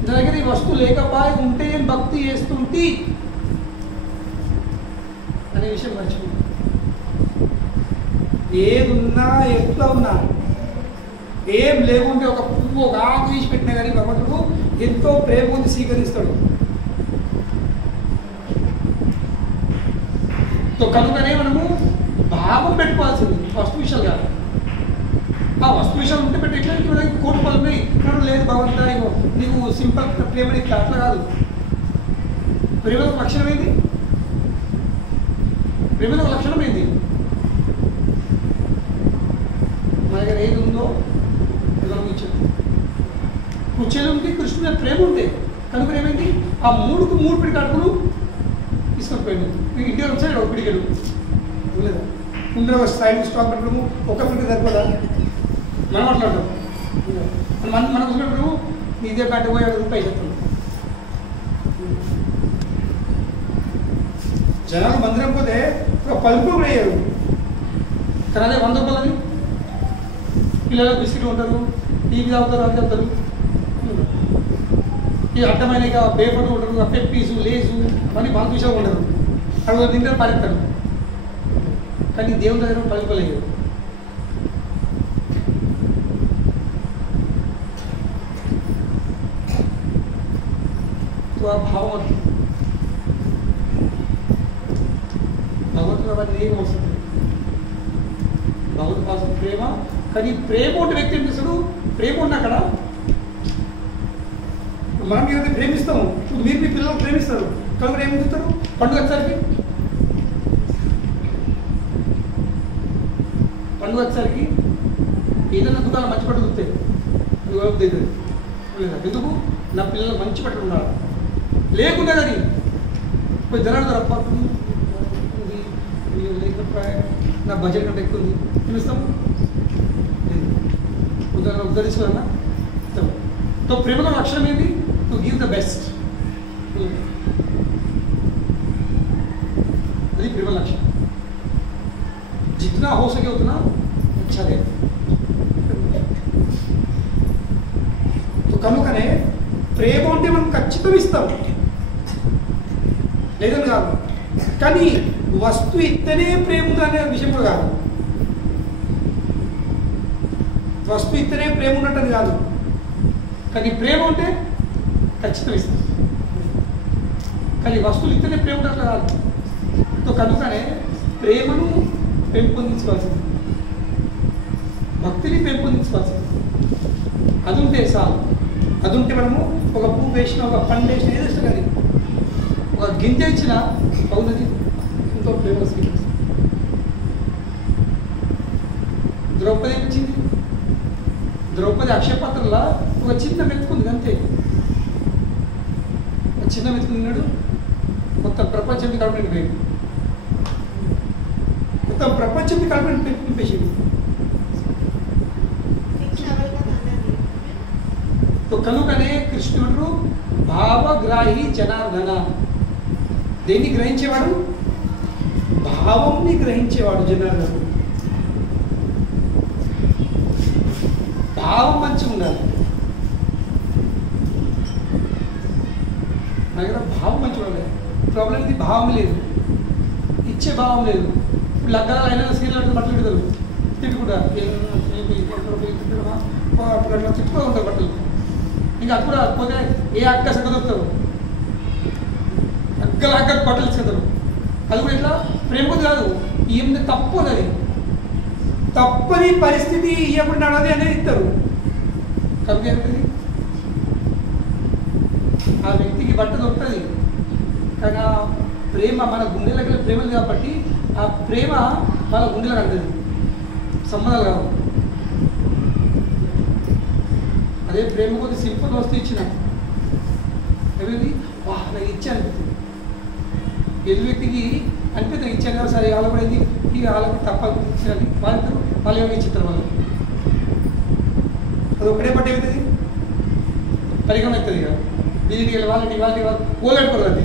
నా దగ్గర ఈ వస్తువు లేకపోయి ఉంటే నేను భక్తి చేస్తుంటే అనే విషయం మర్చిపోయింది. ఏది ఉన్నా ఎట్లా ఉన్నా ఏం లేకుంటే ఒక పువ్వు ఒక ఆకు తీసి పెట్టినా కానీ భగవంతుడు ఎంతో ప్రేమ స్వీకరిస్తాడు. తో కనుకనే మనము భావం పెట్టుకోవాల్సింది వస్తు విషయాలు కాదు. ఆ వస్తు విషయాలు ఉంటే పెట్టేట్లకి కోటి పనులు ఉన్నాయి. లేదు భగవంతా నీకు సింపుల్ ప్రేమ ఇట్లా అట్లా కాదు. ప్రేమకు లక్షణం ఏంది? ప్రేమకు లక్షణం ఏంది? మన దగ్గర ఏది ఉందో ఇచ్చాడు. కుర్చీలు ఉంటే కృష్ణుడు ప్రేమ ఉంటే కనుక ఏమైంది? ఆ మూడు పిడి కడుపులు తీసుకొని పోయింది. మీకు ఇంటి వచ్చాడు ఒక పిడికెడు లేదా ఉండే ఒక స్థాయి స్టాక్ పెట్టడము ఒక పిడికి సరిపోదా? మనం మాట్లాడతాం మనం చూసినప్పుడు ఇదే బయట పోయి రూపాయి చెప్తాం. జనాలు మందిరం పోతే ఒక 10 రూపాయలు అయ్యారు. కానీ అదే 100 రూపాయలని పిల్లలకు బిస్కెట్లు ఉంటారు, టీవీ తాగుతారు, అది చెప్తారు. ఈ అడ్డమైన పేపర్లు ఉంటారు, పెప్పీసు లేసు అవన్నీ బాగా విషయాలు ఉండరు. అక్కడ నిండా పారేస్తారు. కానీ దేవుని దగ్గర 10 రూపాయలు అయ్యారు. ఆ భావం భగవంతుడు అవన్నీ ఏం అవసరం లేదు. భగవంతుడు కావాల్సిన ప్రేమ. కానీ ప్రేమ ఉంటే వ్యక్తి ఏం చేస్తాడు? ప్రేమ ఉన్న అక్కడ మనం ఏదైతే ప్రేమిస్తాము, ఇప్పుడు మీరు మీ పిల్లలు ప్రేమిస్తారు కాబట్టి ఏం చెప్తారు? పండుగ వచ్చేసరికి ఏదైనా దుకాణం మంచి పట్టు దొరుకుతాయి. దగ్గర ఎందుకు? నా పిల్లలు మంచి పట్టులు ఉండాలి. లేకుండా కానీ ఇప్పుడు జనాలు లేకపోతే నా బడ్జెట్ కంటే ఎక్కువ ఉంది చూపిస్తాము. ఉద్ధరిస్తున్నా. తో ప్రేమలో లక్షణం ఏంటి? To give the best. అది ప్రేమ లక్షణం. జిतना हो सके उतना अच्छा दे. तो కనుకనే ప్రేమ ఉంటే మనం ఖచ్చితంగా ఇస్తాం లేదని కాదు. కానీ వస్తువు ఇస్తేనే ప్రేమ అనే విషయం కూడా కాదు. వస్తువు ఇస్తేనే ప్రేమ ఉన్నట్టు కాదు. కానీ ప్రేమ ఉంటే ఖచ్చితంగా ఇస్తాం. కానీ వస్తువులు ఇస్తేనే ప్రేమ ఉన్నట్లు కాదు. తో కనుకనే ప్రేమను పెంపొందించుకోవాల్సింది, భక్తిని పెంపొందించుకోవాల్సింది. అది ఉంటే చాలు. అది ఉంటే మనము ఒక పువ్వు వేసిన, ఒక పండు వేసిన, ఏది ఇష్టం కానీ ఒక గింజ ఇచ్చిన అవునది ఎంతో ప్రేమ స్వీకరిస్తుంది. ద్రౌపది ఇచ్చింది. ద్రౌపది అక్షయపాత్రలా ఒక చిన్న మెతుకుంది అంతే. ఒక చిన్న మెతుకున్నాడు, మొత్తం ప్రపంచం కడుపు నిండిపోయింది. మొత్తం ప్రపంచం కడుపు నింపేసింది. కనుకనే కృష్ణుడు భావగ్రాహి జనార్దన. దేన్ని గ్రహించేవాడు? భావంని గ్రహించేవాడు జనార్దన్. భావం మంచిగా ఉండాలి. నా దగ్గర భావం మంచిగా ఉండాలి. ప్రాబ్లం ఇది భావం లేదు, ఇచ్చే భావం లేదు. ఇప్పుడు లగ్నాలు అయినా సీరియల్ బట్టలు పెడతారు, తిట్టుకుంటారు, అట్లా తిట్టుకో ఉంటారు బట్టలు. ఇంకా అక్కడ పోతే ఏ అక్క సంగ దొరుకుతారు, అగ్గ బట్టలు ఇస్తారు. అది కూడా ఇట్లా ప్రేమ కొద్ది కాదు, ఏమి తప్పు అది తప్పని పరిస్థితి ఇవ్వకుండా అనేది ఇస్తారు. కనుక ఏంటది ఆ వ్యక్తికి బట్ట దొరుకుతుంది. కానీ ఆ ప్రేమ మన గుండెలకి ప్రేమలు కాబట్టి ఆ ప్రేమ మన గుండెలకు అంటది, సంబంధాలు కావు. అదే ప్రేమ కొద్ది సింపుల్ వస్తూ ఇచ్చిన ఏమైంది, వా నాకు ఇచ్చా అనిపిస్తుంది. ఎదురు వ్యక్తికి అనిపిస్తుంది ఇచ్చాను కదా సరే వాళ్ళ కూడా ఇక వాళ్ళకి తప్ప ఇచ్చినది వాళ్ళు ఏమైనా ఇచ్చిస్తారు. వాళ్ళు అది ఒకటే పట్టు ఏమవుతుంది, పరిగణ అవుతుంది. ఇక దీనికి వాళ్ళకి పోలాడుకోరు. అది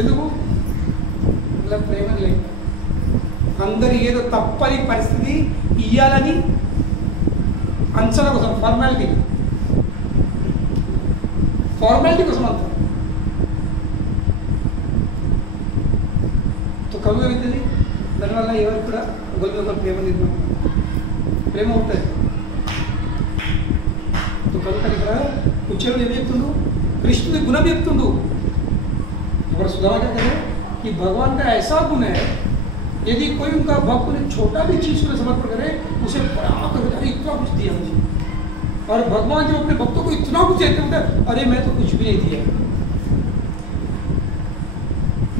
ఎందుకు ఇలా ప్రేమ లేదు. అందరు ఏదో తప్పని పరిస్థితి ఇయ్యాలని అంచనా కోసం, ఫార్మాలిటీ కోసం అంత కలుగు అవుతుంది. దానివల్ల ఎవరికి కూడా ఒకరికి ప్రేమ నిర్మాణం, ప్రేమ ఉంటుంది. కనుక ఇక్కడ ఉచ్చరుడు ఏం చెప్తుండు, कृष्ण गुण व्यक्तुंडु और सुधामा क्या कह रहे हैं कि भगवान का ऐसा गुण है यदि कोई उनका भक्त ने छोटा भी चीज को समर्पण करे उसे बड़ा कर अरे इतना कुछ दिया मुझे, और भगवान जो अपने भक्तों को इतना कुछ देते हैं अरे मैं तो कुछ भी नहीं दिया।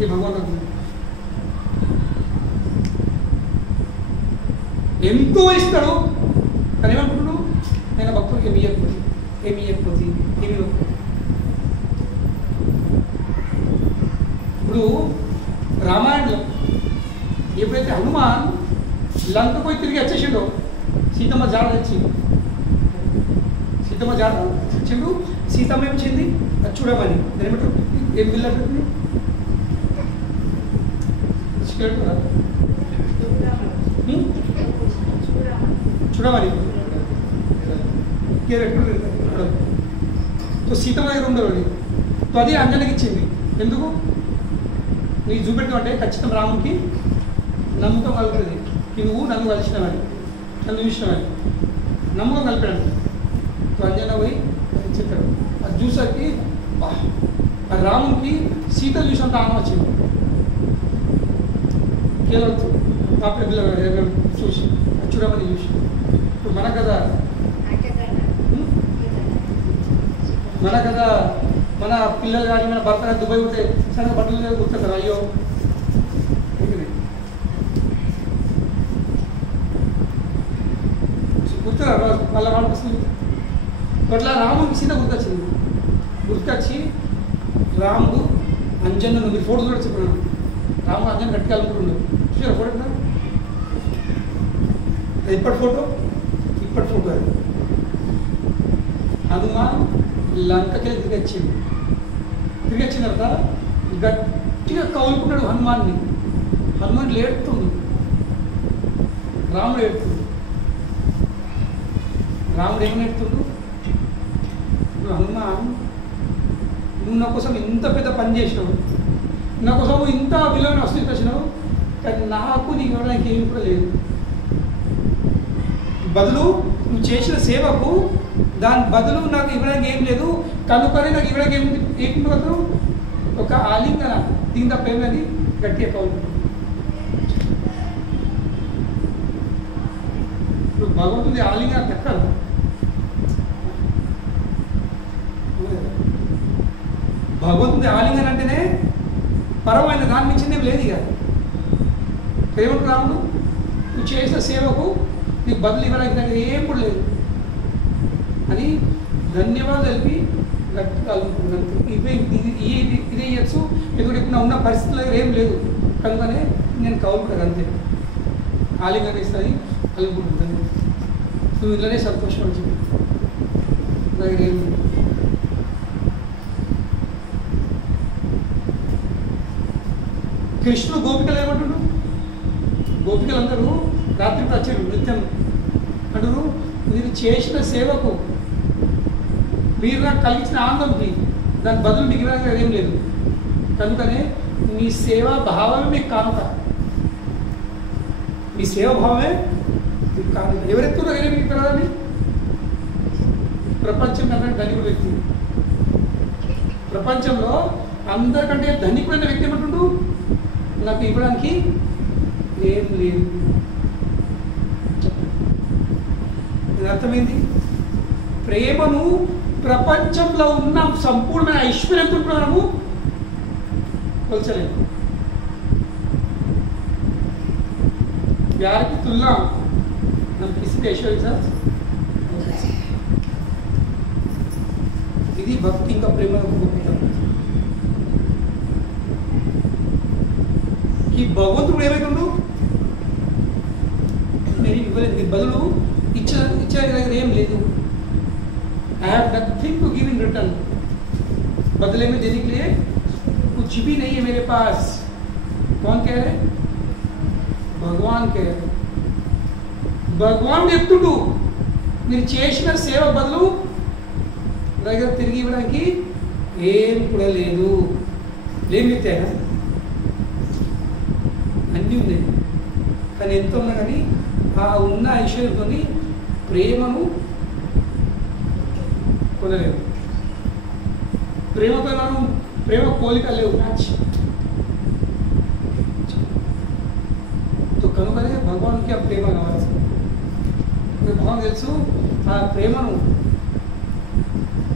ये भगवान का गुण ఎంతో ఇస్తాడు కానీ ఏమనుకుంటున్నాడు నేను భక్తుడికి ఏమి ఇవ్వకపోతే ఇప్పుడు రామాయణంలో ఎప్పుడైతే హనుమాన్ లంక పోయి తిరిగి వచ్చేసిండో సీతమ్మ జాడ తెచ్చిండు, సీతమ్మ ఏమిచ్చింది అది చూడమని ఏమంటారు ఏం బిల్లంటుంది చూడమని तो సీతమ్మ దగ్గర ఉండేవాడి तो అది అంజనకి ఇచ్చింది. ఎందుకు నీకు చూపెట్టమంటే ఖచ్చితంగా రాముడికి నమ్మకం కలుగుతుంది, నువ్వు నన్ను కలిసినవాడి నన్ను చూసినవాడి నమ్మకం కలిపాడు. तो అంజన పోయి చెప్పాడు అది చూసాకి రాముడికి సీత చూసినంత ఆనందం వచ్చింది. కేవలం పాప చూసి చూడమని చూసి ఇప్పుడు మన కదా మన పిల్లలు కానీ మన భర్త కానీ దుబాయ్ ఉంటే సరే బట్టలు గుర్తుంటారు అయ్యో గుర్తురా వాళ్ళ వాళ్ళకి వస్తుంది. అట్లా రాముడికి సీత గుర్తొచ్చి రాముడు అంజన్ మీరు ఫోటో కూడా చెప్పినాను రాముడు అంజన్ కట్టుకెళ్ళనుకుంటున్నాడు చూసారా ఫోటో ఇప్పటి ఫోటో అది హనుమాన్ లంకకి తిరిగి వచ్చిన తర్వాత గట్టిగా కౌలుకున్నాడు హనుమాన్ ఏడుతుండు, రాముడు ఏమని ఏడుతుండు ఇప్పుడు హనుమాన్ నువ్వు నా కోసం ఇంత పెద్ద పని చేసినావు, నా కోసం ఇంత విలువైన వస్తువు తెచ్చినావు, కానీ నాకు నీకు ఇవ్వడానికి ఏమి కూడా లేదు, బదులు నువ్వు చేసిన సేవకు దాని బదులు నాకు ఇవ్వడానికి ఏం లేదు కనుకొని నాకు ఇవ్వడానికి ఏమి బదులు ఒక ఆలింగన దీని తప్ప ఏమని గట్టిగా కౌలు. ఇప్పుడు భగవంతుడి ఆలింగన దక్కదు, భగవంతుడి ఆలింగన అంటేనే పరమైన దాని మించిందేం లేదు. ఇక ఏమంటు రాముడు నువ్వు చేసిన సేవకు నీకు బదులు ఇవ్వడానికి దగ్గర ఏం కూడా లేదు అని ధన్యవాదాలు తెలిపి గట్టిగా అనుకుంటున్నాను. ఇదే ఇవ్వచ్చు ఎందుకంటే ఇప్పుడు ఉన్న పరిస్థితుల్లో ఏం లేదు కనుకనే నేను కౌలుకుంటాను అంతే ఆలింగన ఇస్తుంది అనుకుంటున్నాను. నువ్వు ఇలానే సంతోషం అని చెప్పి దగ్గర ఏం కృష్ణుడు గోపికలు ఏమంటున్నాడు గోపికలందరూ రాత్రి వచ్చారు నృత్యం అంటారు, మీరు చేసిన సేవకు మీరు నాకు కలిగించిన ఆనందంకి దాని బదులు మీకు ఇవ్వడానికి ఏం లేదు, కనుకనే మీ సేవా భావమే మీకు కానుక, మీ సేవా భావమే మీకు కానుక. ఎవరెత్తున్నారు మీకు కదండి? ప్రపంచం కంటే ధనికుడు వ్యక్తి, ప్రపంచంలో అందరికంటే ధనికుడైన వ్యక్తి ఏమంటుండు, నాకు ఇవ్వడానికి ఏం లేదు. అర్థమైంది? ప్రేమను ప్రపంచంలో ఉన్న సంపూర్ణమైన ఐశ్వర్యంతో మనము కొలచలేము. प्यार की तुलना हम किसी भी ऐश्वर्य के साथ ఇది భక్తి ఇంకా ప్రేమ గొప్పతనం. ఈ భగవంతుడు ఏమైతుండు, నేను ఇవ్వలేదు, బదులు ఇచ్చే దగ్గర ఏం లేదు. I have nothing to give in return, बदले में देने के लिए कुछ भी नहीं है मेरे पास. कौन कह रहे? भगवान कह रहे. भगवान చెప్తుండు, మీరు చేసిన సేవ బదులు దగ్గర తిరిగి ఇవ్వడానికి ఏం కూడా లేదు. లేమితేనా అన్నీ ఉన్నాయి, కానీ ఎంత ఉన్నా కానీ ఆ ఉన్న ఐశ్వర్యంతో ప్రేమను కొనలేవు. ప్రేమతో మనం ప్రేమ పోలిక లేవు, మ్యాచ్. కనుకనే భగవాన్కి ఆ ప్రేమ కావాలి. భగవాన్ తెలుసు ఆ ప్రేమను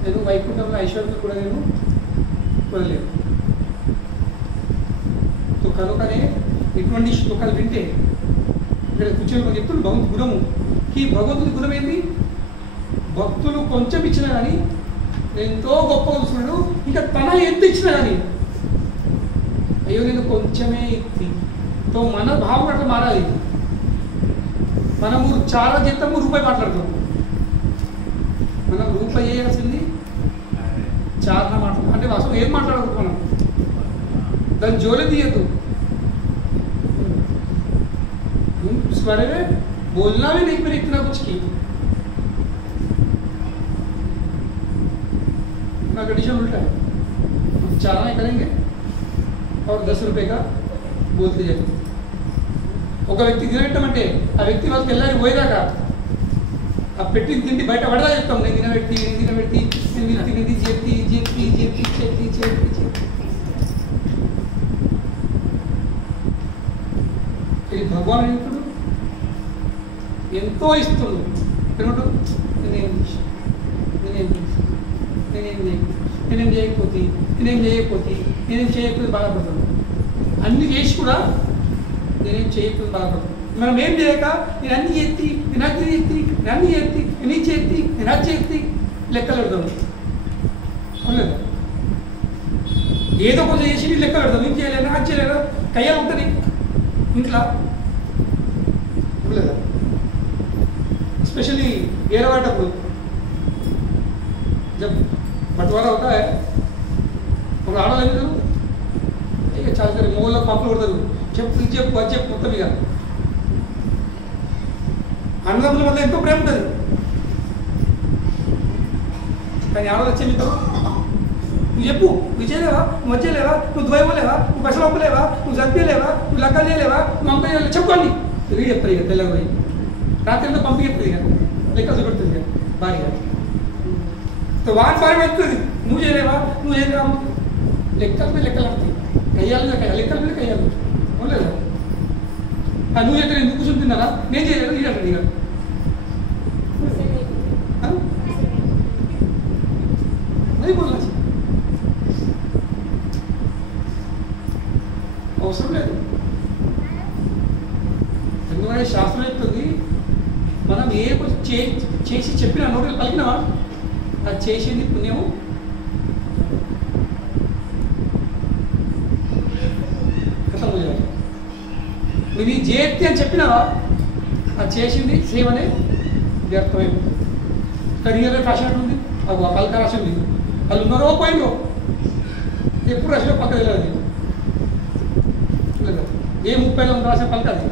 నేను వైకుంఠంలో ఐశ్వర్యంతో కూడా నేను కొనలేను. కనుకనే ఇటువంటి శ్లోకాలు వింటే ఇక్కడ కూర్చొని చెప్తున్న భగవంతు గుణము, ఈ భగవంతుడి గుణం ఏంటి? భక్తులు కొంచెం ఇచ్చినా కానీ ఎంతో గొప్పగా చూస్తున్నాడు, ఇంకా తన ఎంత ఇచ్చినా కానీ అయ్యో నేను కొంచెమే ఇచ్చి తో మన భావం అట్లా మారాలి. మనము చాలా జీతము రూపాయి మాట్లాడతాం, మనం రూపాయి చేయాల్సింది చాలా మాట్లాడు, అంటే అసలు ఏం మాట్లాడకూడదు, మనం దాన్ని జోలే తీయద్దు. इस बारे में बोलना भी नहीं, फिर इतना कुछ की ना कंडीशन उल्टा है, चालान करेंगे और 10 रुपये का बोलते जाते. ఒక వ్యక్తి తినబెట్టమంటే ఆ వ్యక్తి వాళ్ళకి వెళ్ళాలి పోయేదాకా ఆ పెట్టిన తిండి బయట పడదా చెప్తాం, నేను తినబెట్టి నేను తినబెట్టి నేను మీరు తినేది చెప్పి చెప్పి చెప్పి చెప్పి చెప్పి చెప్పి. ఇది భగవాన్ ఇప్పుడు ఎంతో ఇస్తుంది. ఏమంటు నేనేం చేయకపోతే నేనేం చేయకపోతే బాధపడతాను, అన్ని చేసి కూడా నేనేం చేయకపోతే బాధపడతాను. మనం ఏం చేయక నేను అన్ని చేతి నేను అది చేతి నేను అన్ని చేతి నేను ఇది చేతి నేను అది చేతి లెక్కలు పెడతాను. అవునులేదా? ఏదో కొంచెం చేసి నీ లెక్క పెడతాం, ఏం చేయలేదా అది చేయలేదా కయ్యాలు ఉంటుంది ఇంట్లో. అవునులేదా? स्पेशली ఏరవాటప్పుడు जब बंटवारा होता है और ఆడవాళ్ళు ఏం చేస్తారు, ఇక చాలా సరే మొగోళ్ళ పంపులు కొడతారు, చెప్పు చెప్పు అది చెప్పు మొత్తం. ఇక అన్నదమ్ముల వల్ల ఎంతో ప్రేమ ఉంటుంది, కానీ ఆడవాళ్ళు వచ్చే మీతో నువ్వు చెప్పు, నువ్వు చేయలేవా, నువ్వు వచ్చేయలేవా, నువ్వు ద్వయమలేవా, నువ్వు బస్సులు ఒప్పలేవా, నువ్వు చదివేలేవా, నువ్వు లెక్కలు చేయలేవా, నువ్వు అమ్మాయి చెప్పుకోండి. వీడు చెప్తారు ఇక తెల్లగోయి రాత్రి అంతా పంపి చెప్తుంది, ఇక లెక్కలు చూపెడుతుంది ఇక భార్య. వాటి భార్య పెడుతుంది, నువ్వు చేయలేవా నువ్వు చేయలేవా, లెక్కల మీద లెక్కలు ఆడుతుంది, కయ్యాలి లెక్కల మీద కయ్యాలి. అవునులేదా? నువ్వు ఎక్కడ ఎందుకు కూర్చుంటున్నారా, నేను చేయలేదు ఇదండి. ఇక नहीं बोलना चाहिए, అవసరం లేదు. ఎందుకంటే శాస్త్రం చెప్తుంది, మనం ఏ చేసి చెప్పిన నోటికి పలికినవా అది చేసింది పుణ్యము కథం చేయాలి. నువ్వు ఈ జయత్తి అని చెప్పినావా అది చేసింది సేవనే వ్యర్థమైంది. రియల్ రాసినట్టు ఉంది, అది పలక రాసి ఉంది, వాళ్ళు ఉన్నారో పోయిందో ఎప్పుడు రాసినా పక్క తెలియదు. ఏ 30లో రాసిన పలక అది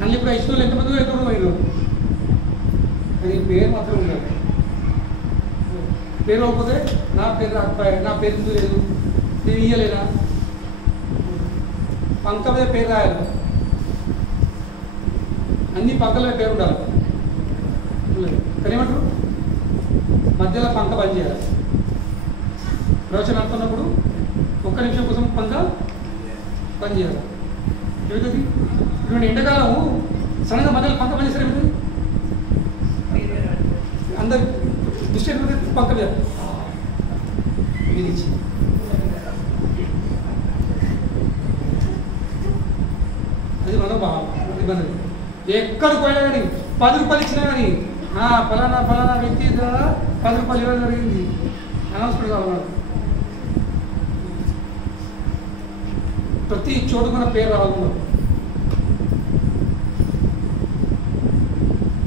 అన్ని ఇప్పుడు ఇష్టం ఎంతమంది ఎక్కడ మీరు అది పేరు మాత్రం ఉండాలి. పేరు అవ్వకపోతే నా పేరు రాకపోయా, నా పేరు ఎందుకు లేదు, నేను ఇయ్యలేనా, పంక మీద పేరు రాయాలి, అన్ని పంకల మీద పేరు ఉండాలి. కానీ ఏమంటారు మధ్యలో పంక బంద్ చేయాలి. ప్రవచనం అంటున్నప్పుడు ఒక్క నిమిషం కోసం పంక బంద్ చేయాలి. ఏమిటది ఇటువంటి ఎండాకాలం సడన్గా మధ్యలో పంక బంద్ చేస్తారు. ఏమిటది అందరు దృష్టి పంక మీద అది మనోభావం. అది మనది. ఎక్కడికి పోయినా కానీ 10 రూపాయలు ఇచ్చినా కానీ ఫలానా ఫలానా వ్యక్తి ద్వారా 10 రూపాయలు ఇవ్వడం జరిగింది అనౌన్స్మెంట్ కావాలి. ప్రతి చోటు మన పేరు రావాలి.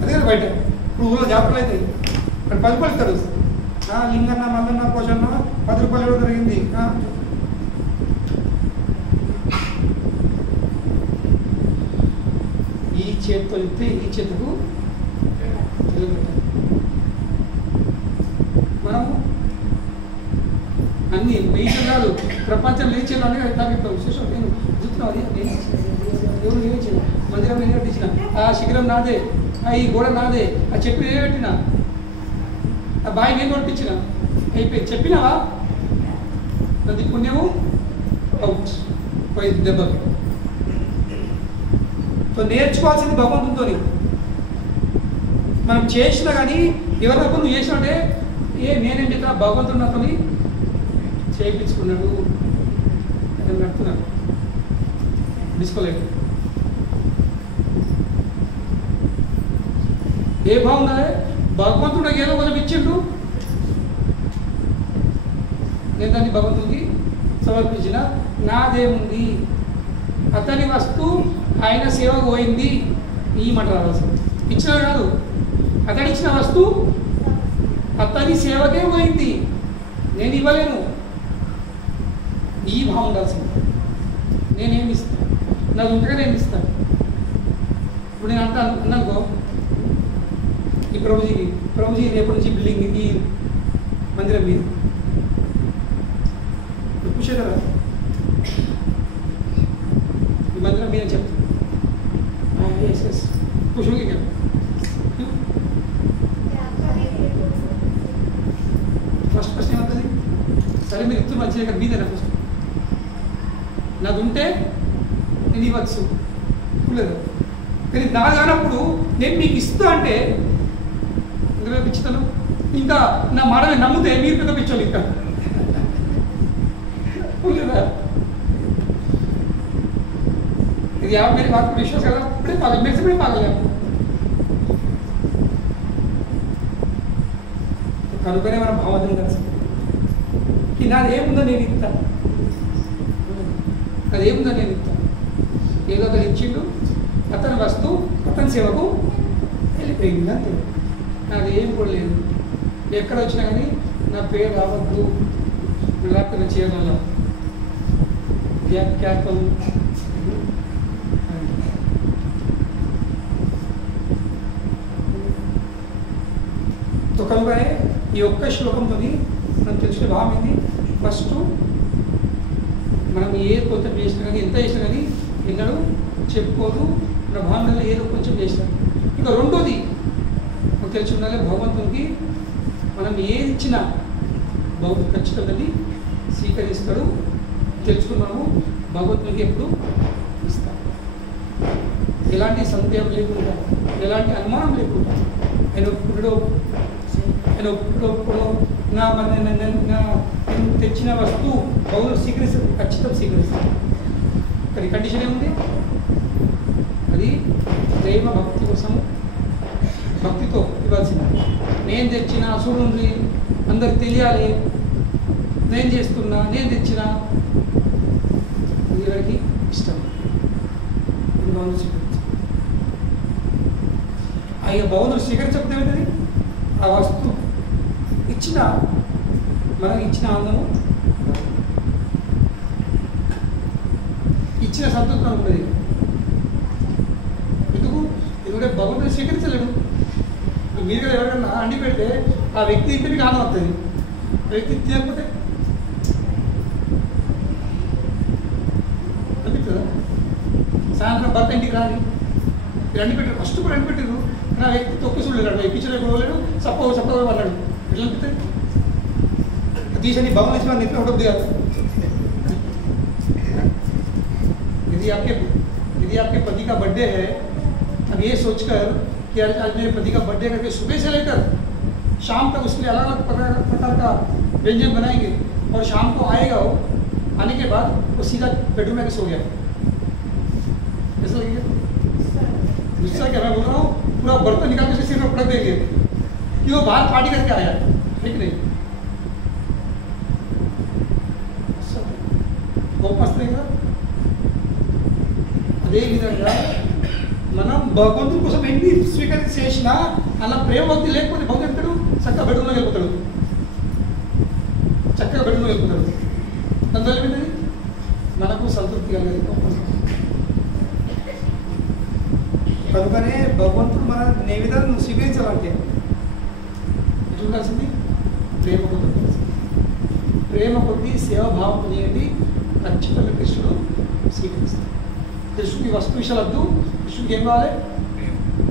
అదే బయట ఇప్పుడు ఊళ్ళో జాతరలు అవుతాయి, అక్కడ 10 రూపాయలు ఇస్తారు. లింగన్న మల్లన్న పోషన్న 10 రూపాయలు ఇవ్వడం జరిగింది. ఈ చేతితో ఇస్తే ఈ చేతుకు మనము అన్ని వెయ్యి కాదు ప్రపంచం లేచేయాలని తాగిస్తాం. విశేషం నేను చూస్తున్నావు, అది ఎవరు నేర్చిన మందిరం నేను కట్టించిన, ఆ శిఖరం నాదే, ఈ గోడ నాదే, ఆ చెట్టు నేనే పెట్టిన, ఆ బావి నేను కొట్టించిన, అయిపోయి చెప్పినావా అది పుణ్యము అవుట్ పోయింది దెబ్బకి. సో నేర్చుకోవాల్సింది భగవంతునితో. మనం చేసినా కానీ ఎవరినప్పుడు నువ్వు చేసినంటే నేనేం చేస్తా భగవంతుడు నాతో చేయించుకున్నాడు అని నడుతున్నాను తీసుకోలేదు. ఏ బాగుందా భగవంతుడు ఏదో కొంచెం ఇచ్చిండు, నేను దాన్ని భగవంతుడికి సమర్పించిన. నాదేముంది, అతని వస్తువు ఆయన సేవకు పోయింది. ఈ మాట రావాల్సింది ఇచ్చిన కాదు, అతని ఇచ్చిన వస్తువు అతని సేవకే పోయింది, నేను ఇవ్వలేను. ఈ భావం ఉండాల్సింది. నేనేమి ఇస్తాను, నాకు ఉంటగా నేను ఇస్తాను. ఇప్పుడు నేను అన్నానుకో ఈ ప్రభుజీ రేపటి నుంచి బిల్డింగ్ ఈ మందిరం మీద కూర్చో కదా, ఈ మందిరం మీద చెప్తాను కూర్చోకి ఫస్ట్ ఏమవుతుంది, సరే మీరు ఇత్తు మంచిగా ఇక్కడ మీదేనా ఫస్ట్ నాది ఉంటే నేను ఇవ్వచ్చు లేదు. కానీ నాది కానప్పుడు నేను మీకు ఇస్తా అంటే ఇంకా పిచ్చుతాను. ఇంకా నా మాటని నమ్మితే మీరు పెద్ద పిచ్చోళ్ళు ఇంకా లేదా. ఇది మీరు మాకు విశ్వాసం కదా, ఇప్పుడే పాగలు మెరిసిపోయి పాగలేము. కనుకనే మన భావన కలిసి నాది ఏముందో నేను ఇస్తాను, అది ఏముందో నేను ఇస్తాను. ఏదో అతను ఇచ్చిండు, అతని వస్తువు అతని సేవకు వెళ్ళిపోయింది అంతే. నాది ఏం కూడా లేదు. ఎక్కడ వచ్చినా కానీ నా పేరు రావద్దు, లేకపోతే చేయగల క్యాకం. కనుక ఈ ఒక్క శ్లోకంతో మనం తెలిసిన భావం ఏంది, ఫస్ట్ మనం ఏ కొంచెం చేసినా కానీ ఎంత చేసినా కానీ ఎన్నడూ చెప్పుకోదు, మన భావనలో ఏదో కొంచెం చేసినాం. ఇంకా రెండోది మనకు తెలిసి ఉండాలి, భగవంతునికి మనం ఏది ఇచ్చినా భగవంతుడు ఖచ్చితంగా స్వీకరిస్తాడు. తెలుసుకుని మనము భగవంతునికి ఎప్పుడు ఇస్తాం, ఎలాంటి సందేహం లేకుండా, ఎలాంటి అనుమానం లేకుండా. ఆయన ఇప్పుడు నేను తెచ్చిన వస్తువు భగవంతుడు స్వీకరిస్తాడు, ఖచ్చితంగా స్వీకరిస్తాడు. కానీ కండిషన్ ఏముంది, అది దైవ భక్తి కోసం భక్తితో ఇవ్వాల్సింది. నేను తెచ్చిన చూడండి అందరికి తెలియాలి, నేను చేస్తున్నా, నేను తెచ్చిన ఎవరికి ఇష్టం భగవంతుడు స్వీకరించాలి. అయ్యా భగవంతుడు స్వీకరించకపోతే ఏమిటది, ఆ వస్తువు ఇచ్చిన మనకి ఇచ్చిన ఆనందము, ఇచ్చిన సంతృప్తి ఉంటుంది. ఎందుకంటే భగవంతుని స్వీకరించలేడు. మీరు కదా ఎవరికన్నా అండి పెడితే ఆ వ్యక్తి తింటే మీకు ఆనందం వస్తుంది, ఆ వ్యక్తి తినకపోతే అనిపిస్తుందా? సాయంత్రం భర్త ఇంటికి రాని మీరు అండి పెట్టారు, ఫస్ట్ కూడా అండి పెట్టారు, నా వ్యక్తి తొక్కి చూడలేడు, ఎక్కించలేడు, పోలేడు, చప్పగా పడ్డాడు, ఎట్లా అనిపిస్తుంది? తీసని భవన్ ఇచ్చి మన నెత్తిన ఉండదు కాదు. यदि आपके पति का बर्थडे है, अब ये सोचकर कि आज मेरे पति का बर्थडे करके सुबह से लेकर शाम तक उसके लिए अलग अलग प्रकार का व्यंजन बनाएंगे और शाम को आएगा, वो आने के बाद वो सीधा बेडरूम में सो गया, ऐसा लगेगा? दूसरा क्या मैं बोल रहा हूँ, पूरा बर्तन निकाल के सिर में पटक देंगे कि वो बाहर पार्टी करके आया, ठीक नहीं? बहुत मस्त रहेगा. అదేవిధంగా మనం భగవంతుడి కోసం ఎన్ని స్వీకరించి చేసినా అలా ప్రేమ భక్తి లేకపోతే భగవంతుడు చక్కగా బెడ్రూమ్లో వెళ్ళిపోతాడు, అందువల్ల ఏంటది మనకు సంతృప్తి కలగదు. కనుకనే భగవంతుడు మన నివేదన స్వీకరించాలంటే చూడాల్సింది ప్రేమ కొద్ది, ప్రేమ కొద్ది సేవాభావం చేయండి, ఖచ్చితంగా కృష్ణుడు స్వీకరిస్తాడు. కృష్ణుడికి వస్తు విషయాలు వద్దు, కృష్ణుడికి ఏం కావాలి?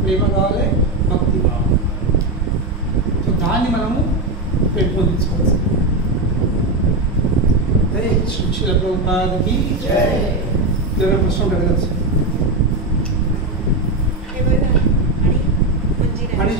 ప్రేమ కావాలి, భక్తి కావాలి. సో దాన్ని మనము పెంపొందించుకోవాల్సింది. అదే శిల ప్రభుపాదకి ఎవరైనా ప్రశ్న ఉంటుంది కదా అని